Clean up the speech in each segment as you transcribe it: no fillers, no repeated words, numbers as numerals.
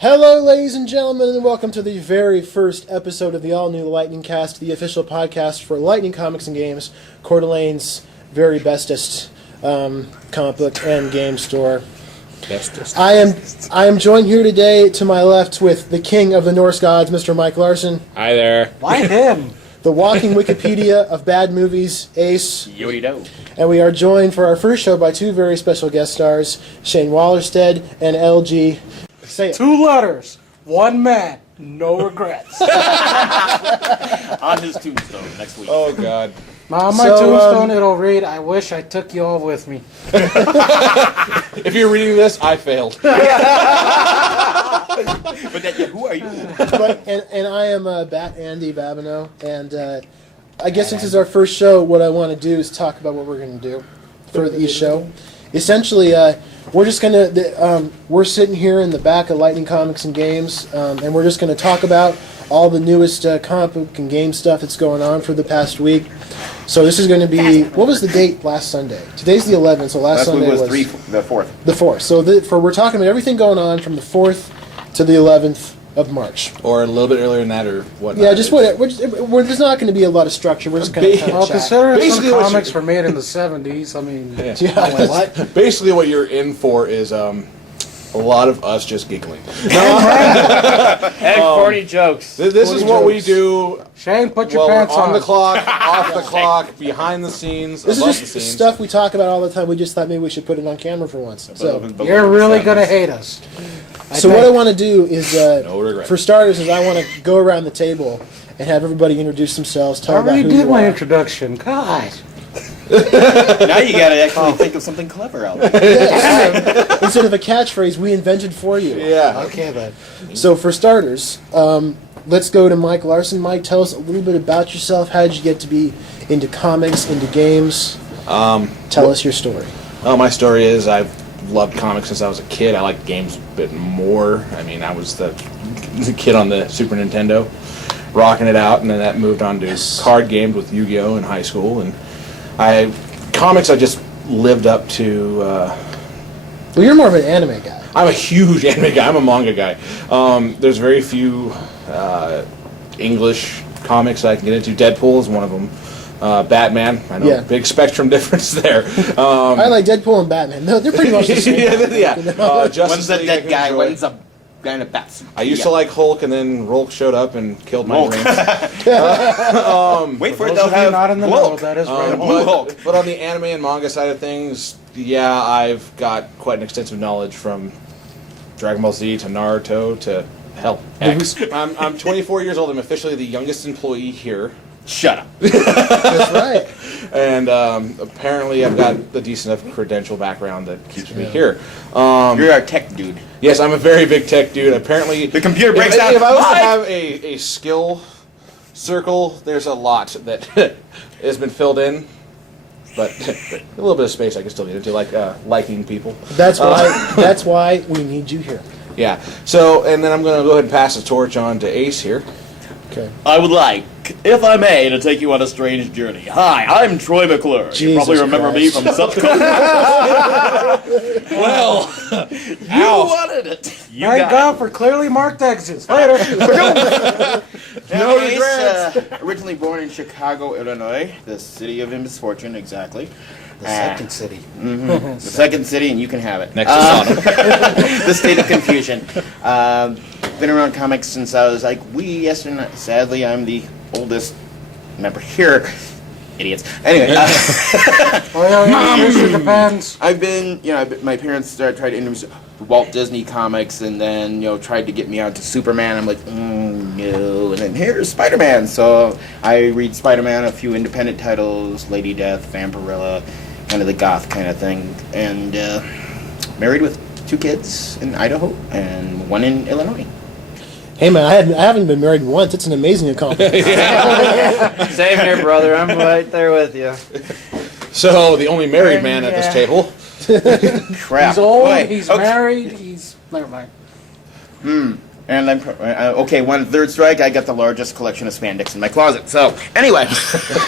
Hello, ladies and gentlemen, and welcome to the very first episode of the all-new Lightning Cast, the official podcast for Lightning Comics and Games, Coeur d'Alene's very bestest comic book and game store. Bestest. I am joined here today to my left with the king of the Norse gods, Mr. Mike Larson. Hi there. Why him? The walking Wikipedia of bad movies, Ace. Yodi-do. And we are joined for our first show by two very special guest stars, Shane Wallerstead and LG. Say it. 2 letters, 1 man, no regrets. On his tombstone next week. Oh, God. Now, on my tombstone, it'll read, I wish I took you all with me. If you're reading this, I failed. But who are you? And I am Bat Andy Babineau, and I guess since it's our first show, what I want to do is talk about what we're going to do for each show. Essentially, we're just going to, we're sitting here in the back of Lightning Comics and Games, and we're just going to talk about all the newest comic book and game stuff that's going on for the past week. So this is going to be, what was the date last Sunday? Today's the 11th, so last Sunday was the 4th. The 4th. So we're talking about everything going on from the 4th to the 11th of March. Or a little bit earlier than that, or whatnot. Yeah, just what. There's not going to be a lot of structure. We're just going to Well, chat. considering Basically some what comics you- were made in the 70s, I mean... Yeah. What? Basically, what you're in for is a lot of us just giggling. And corny jokes. This is what we do Shane, put your while we're pants on on. the clock, off the clock, behind the scenes, This above is the just scenes. stuff we talk about all the time. We just thought maybe we should put it on camera for once. So You're really going to hate us. what I want to do is, No regret. for starters, is I want to go around the table and have everybody introduce themselves, I tell about already who did you my are. introduction. God. Now you gotta actually think of something clever out there. Yes. Instead of a catchphrase we invented for you. Yeah. Okay, then. So for starters, let's go to Mike Larson. Mike, tell us a little bit about yourself. How did you get to be into comics, into games? Tell us your story. My story is I've loved comics since I was a kid. I liked games a bit more. I mean, I was the kid on the Super Nintendo, rocking it out, and then that moved on to card games with Yu-Gi-Oh! In high school, and comics I just lived up to. Well, you're more of an anime guy. I'm a huge anime guy. I'm a manga guy. There's very few English comics I can get into. Deadpool is one of them. Batman, I know, Yeah. big spectrum difference there. I like Deadpool and Batman. No, they're pretty much the same. yeah. Justice When's the League I dead can guy? enjoy. When's the guy in a bat suit? I used to like Hulk, and then Rolk showed up and killed my Hulk. dreams. Wait for it, Those they'll of you have not in the know, Hulk. that is right. Blue Hulk. But on the anime and manga side of things, yeah, I've got quite an extensive knowledge from Dragon Ball Z to Naruto to hell, X. I'm 24 years old. I'm officially the youngest employee here. Shut up. That's right. And apparently I've got the decent enough credential background that keeps me here. You're our tech dude. Yes, I'm a very big tech dude. Apparently, The computer breaks if, down. If I was to Mike! have a skill circle, there's a lot that has been filled in. But a little bit of space I can still get into, like liking people. That's why we need you here. Yeah. So, and then I'm going to go ahead and pass the torch on to Ace here. Okay. I would like, if I may, to take you on a strange journey. Hi, I'm Troy McClure. You Jesus probably remember me Christ. from something. Well, you wanted it. You Thank got God for clearly marked exits. Later. No regrets. Originally born in Chicago, Illinois, the city of misfortune, exactly. The second city. The second city, and you can have it. Next to Sodom. The state of confusion. Been around comics since I was like wee yesterday. Sadly, I'm the oldest member here. Idiots. Anyway, It depends. I've been, my parents tried to introduce Walt Disney comics, and then, tried to get me onto Superman. I'm like, no. And then here's Spider-Man. So I read Spider-Man, a few independent titles, Lady Death, Vampirella, kind of the goth kind of thing. And married with 2 kids in Idaho and 1 in Illinois. Hey man, I haven't been married once. It's an amazing accomplishment. Same here, brother. I'm right there with you. So, the only married man at this table. Crap. He's old, Wait, he's okay. married, he's... Never mind. And I'm okay. One third strike. I got the largest collection of spandex in my closet. So anyway,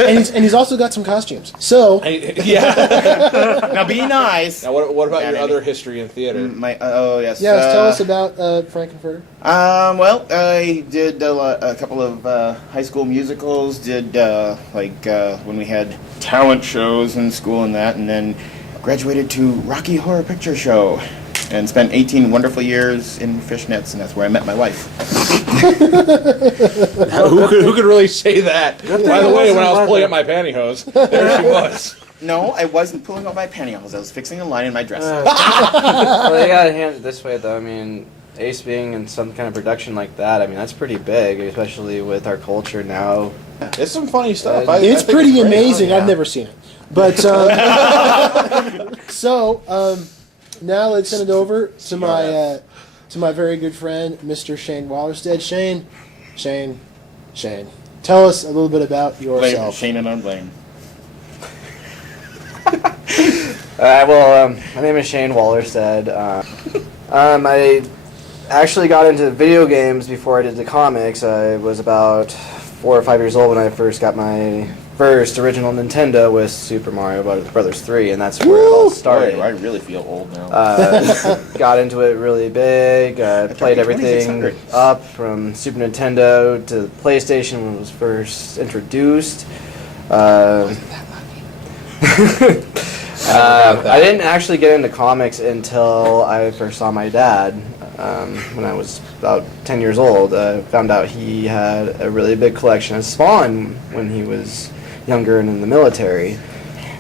and he's also got some costumes. So Yeah. now be nice. Now, what about your Andy. other history in theater? My oh yes. yeah, tell us about Frankenfurter. Well, I did a couple of high school musicals. Did when we had talent shows in school and that, and then graduated to Rocky Horror Picture Show. And spent 18 wonderful years in fishnets, and that's where I met my wife. Who could really say that? By the it way, wasn't when I was pulling leather. up my pantyhose, there she was. No, I wasn't pulling out my pantyhose. I was fixing a line in my dress. Well, you gotta hand it this way, though. I mean, Ace being in some kind of production like that, I mean, that's pretty big, especially with our culture now. It's some funny stuff. It's think pretty great. amazing. Oh, yeah. I've never seen it, but now let's send it over to my very good friend, Mr. Shane Wallerstead. Shane, tell us a little bit about Blame yourself. Shane and unblame. My name is Shane Wallerstead. I actually got into video games before I did the comics. I was about 4 or 5 years old when I first got my first original Nintendo with Super Mario Brothers 3, and that's where it all started. Boy, I really feel old now. Got into it really big. Played everything 2600. up from Super Nintendo to PlayStation when it was first introduced. I didn't actually get into comics until I first saw my dad when I was about 10 years old. Found out he had a really big collection of Spawn when he was younger and in the military.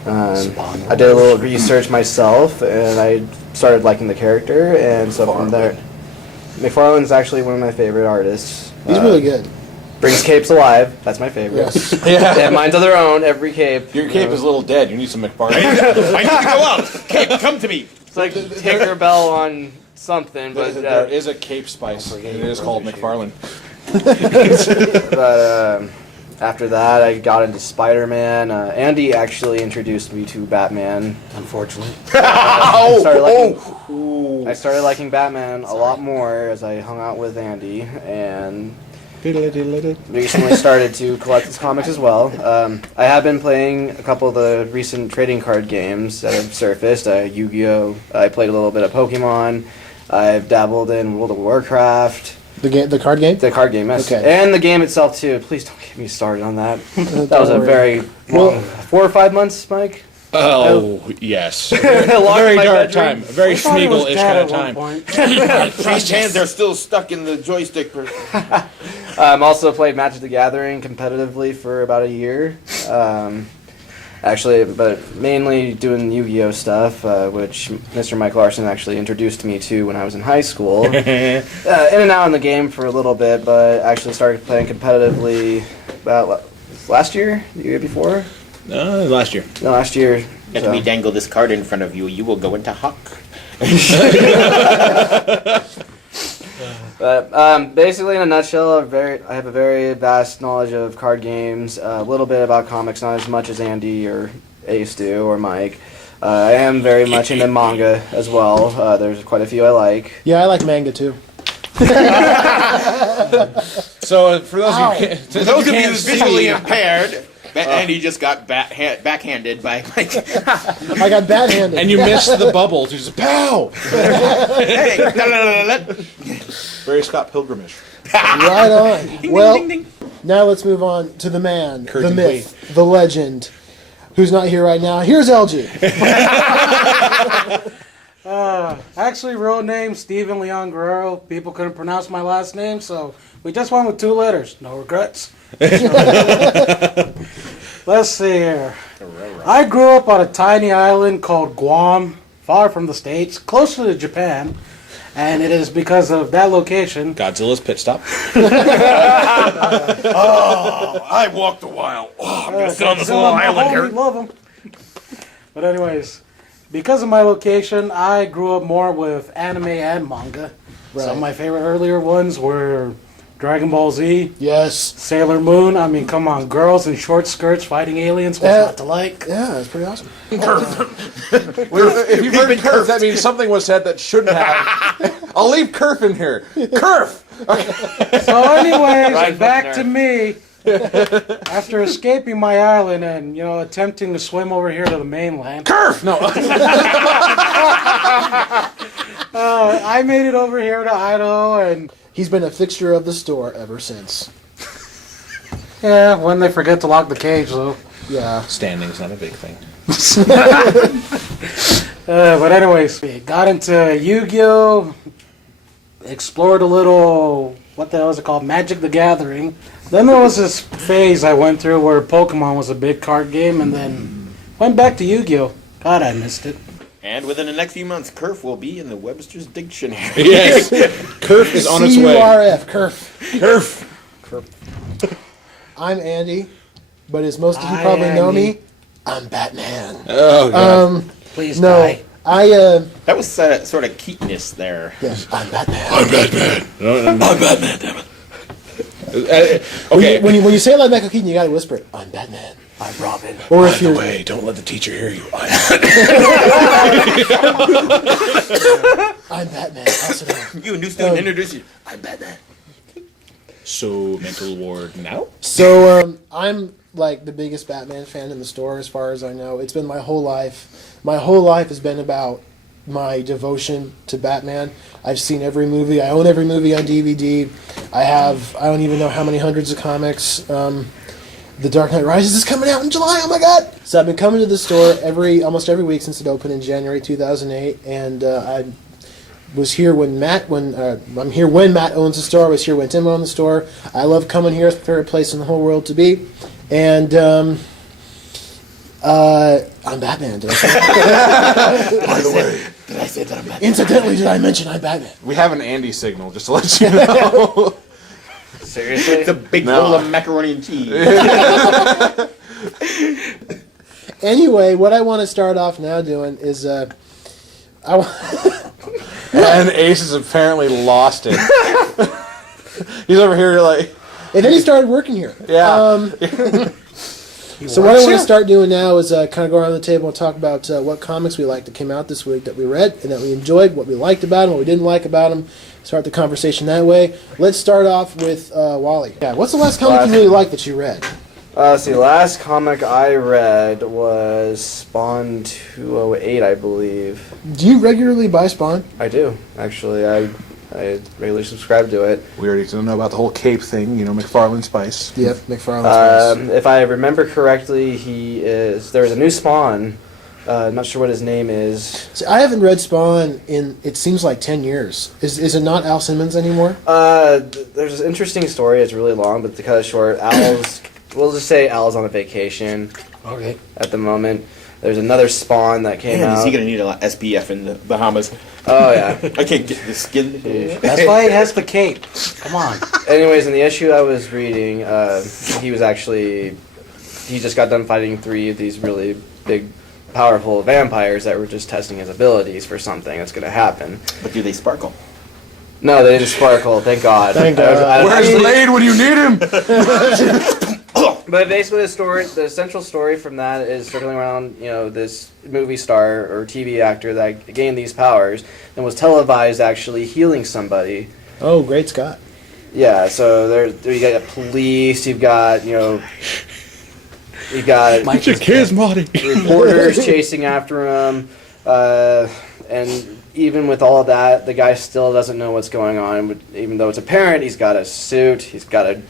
I did a little research myself, and I started liking the character, and so from there, McFarlane's actually one of my favorite artists. He's really good. Brings capes alive. That's my favorite. Yes. They have minds of their own. Every cape. Your cape is a little dead. You need some McFarlane. I need to go out. Kate, come to me. It's like Tinkerbell on something, but There is a cape spice. It is called McFarlane. after that, I got into Spider-Man. Andy actually introduced me to Batman. Unfortunately. I started liking Batman a lot more as I hung out with Andy, and recently started to collect his comics as well. I have been playing a couple of the recent trading card games that have surfaced. Yu-Gi-Oh! I played a little bit of Pokemon. I've dabbled in World of Warcraft. The card game. The card game, yes. Okay. And the game itself, too. Please don't get me started on that. That Don't was a worry. very long, 4 or 5 months, Mike? Oh, yes. Locked Very in my dark bedroom. time. Very I thought he was Schmiegel-ish dead kind of at one time. point. These hands are still stuck in the joystick. Also played Magic the Gathering competitively for about a year. Actually, but mainly doing Yu-Gi-Oh stuff, which Mr. Mike Larson actually introduced me to when I was in high school. In and out in the game for a little bit, but actually started playing competitively about last year, the year before? Last year. No, last year. Let so. me dangle this card in front of you. You will go into Huck. But basically, in a nutshell, I have a very vast knowledge of card games, a little bit about comics, not as much as Andy or Ace do, or Mike. I am very much into manga as well. There's quite a few I like. Yeah, I like manga too. So for those Ow. of you, For those of you can't visually see, impaired, Andy just got backhanded by Mike. I got bad-handed. and you missed the bubble, just pow! Hey, Very Scott Pilgrimish. Right on. Well, now let's move on to the man, Curtain the myth, the legend, who's not here right now. Here's LG. Actually, real name Steven Leon Guerrero. People couldn't pronounce my last name, so we just went with 2 letters. No regrets. Let's see here. I grew up on a tiny island called Guam, far from the States, closer to Japan, and it is because of that location. Godzilla's pit stop. I walked a while. Oh, I'm gonna sit on this little island We here. love them. But anyways, because of my location, I grew up more with anime and manga. Some of my favorite earlier ones were Dragon Ball Z, Yes. Sailor Moon. I mean, come on, girls in short skirts fighting aliens. What's Yeah. not to like? Yeah, that's pretty awesome. If you've heard Kerf, that means something was said that shouldn't have. I'll leave Kerf in here. Kerf! So, anyways, Right, back nerd. to me. After escaping my island and attempting to swim over here to the mainland, Kerf! No. I made it over here to Idaho, and He's been a fixture of the store ever since. yeah, when they forget to lock the cage, though. Yeah. Standing's not a big thing. But anyways, we got into Yu-Gi-Oh, explored a little, what the hell is it called, Magic the Gathering. Then there was this phase I went through where Pokemon was a big card game, and then went back to Yu-Gi-Oh. God, I missed it. And within the next few months, Kerf will be in the Webster's Dictionary. Yes. Kerf is on its way. C-U-R-F, Kerf. Kerf. I'm Andy, but as most of you Hi, probably know Andy. me, I'm Batman. Oh, God. Please No, die. That was sort of Keatoness there. yeah, I'm Batman. I'm Batman, damn it. Okay. When you say it like Michael Keaton, you gotta whisper it. I'm Batman. I'm Robin. Or if you're way, don't let the teacher hear you. I'm Batman. Pass it on. You, a new student, introduce you. I'm Batman. So, mental ward now? So I'm like the biggest Batman fan in the store, as far as I know. It's been my whole life. My whole life has been about my devotion to Batman. I've seen every movie. I own every movie on DVD. I don't even know how many hundreds of comics. The Dark Knight Rises is coming out in July. Oh my God! So I've been coming to the store almost every week since it opened in January 2008, and I was here when I'm here when Matt owns the store. I was here when Tim owned the store. I love coming here. It's my favorite place in the whole world to be. And I'm Batman. Did I say By the way, Did I say that I'm Batman? Incidentally, did I mention I'm Batman? we have an Andy signal, just to let you know. Seriously? It's a big No. bowl of macaroni and cheese. Anyway, what I want to start off now doing is And Ace has apparently lost it. He's over here like, and then he started working here. yeah. So what I want to start doing now is kind of go around the table and talk about what comics we liked that came out this week that we read and that we enjoyed, what we liked about them, what we didn't like about them. Start the conversation that way. Let's start off with Wally. Yeah, what's the last comic you really liked that you read? See, last comic I read was Spawn 208, I believe. Do you regularly buy Spawn? I do, actually. I regularly subscribe to it. We already know about the whole cape thing, McFarlane Spice. Yep, McFarlane's. If I remember correctly, there was a new Spawn. Not sure what his name is. See, I haven't read Spawn in, it seems like 10 years. Is it not Al Simmons anymore? There's an interesting story. It's really long, but to cut it short, we'll just say Al's on a vacation Okay. at the moment. There's another Spawn that came Man, out. is he gonna need a lot of SPF in the Bahamas? Oh, yeah. I can't get the skin. That's why he has the cape. Come on. Anyways, in the issue I was reading, he just got done fighting 3 of these really big, powerful vampires that were just testing his abilities for something that's going to happen. But do they sparkle? No, they didn't sparkle, thank God. Thank God. Where's Blade when you need him? But basically the central story from that is circling around, this movie star or TV actor that gained these powers and was televised actually healing somebody. Oh, great Scott. Yeah, so you got police, you've got Mike is kids, Marty. reporters chasing after him, and even with all that, the guy still doesn't know what's going on. Even though it's apparent, he's got a suit, he's got a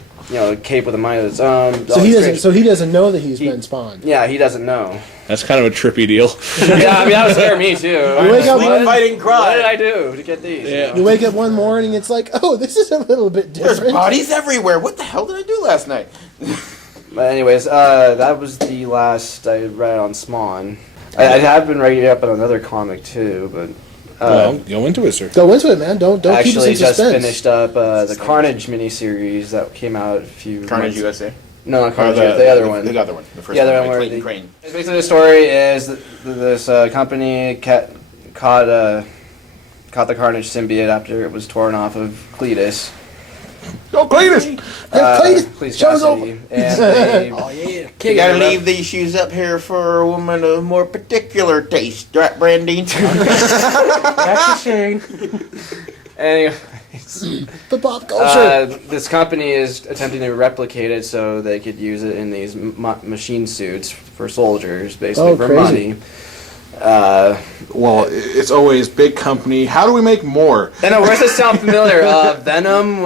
cape with a mind of its own. So he doesn't know that he's been spawned. Yeah, he doesn't know. That's kind of a trippy deal. Yeah, I mean that would scare me too. You wake up one, Fighting What did crime. I do to get these? Yeah. you wake up one morning, it's like, oh, this is a little bit There's different. bodies everywhere. What the hell did I do last night? But anyways, that was the last I read on Spawn. I have been writing up on another comic too, but Well, go into it, sir. Go into it, man. Don't keep us actually in just suspense. finished up the Carnage miniseries that came out a few Carnage months. USA. No, not Or Carnage, the other one. The other one. The first The other one. one where Clayton the- Crane. Basically, the story is that this company caught the Carnage symbiote after it was torn off of Cletus, Go Cletus! Please Show's Cassidy. And they, Oh yeah, You gotta leave these shoes up here for a woman of more particular taste, right, Brandy? that's a shame. anyways, The pop culture. this company is attempting to replicate it so they could use it in these machine suits for soldiers, basically Oh, for crazy. money. Uh, Well, it's always big company. How do we make more? I know, where's this sound familiar? Venom